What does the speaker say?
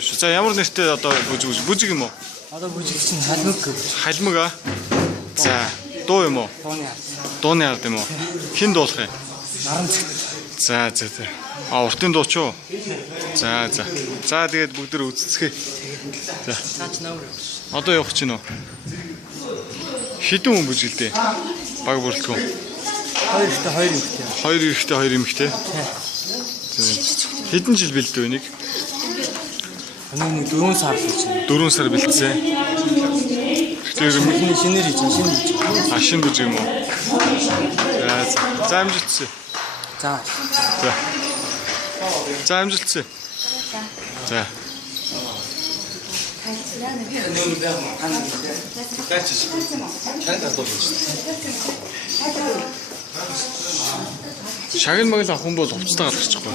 За ямар нэртэй одоо бүжиг юм уу? Одоо бүжиг чинь халмаг гэж. Халмаг аа. За дуу юм уу? Тооны ард. Дууны ард юм уу? Хин дуулах юм? Нарамцэг. За. А уртын дуу ч юу? За. За тэгээд бүгд төр үзцгээе. За. Цаач навар. Одоо явах чинь үү? Хідэн хүн бүжгэлдээ. Баг бүрэлдэхүүн. Хоёр ихтэй. 2 эмэгтэй. Хэдэн жил бэлдээ үнийг? Нэг 4 сар л чинь. 4 сар бэлдсэн. Тэгэхээр шинээр хийж шинэ. Ашин бүжиг юм уу? За амжилтсан. За амжилтсан. За. Шагнал магал авах хүн бол хувцастай гаргачихгүй.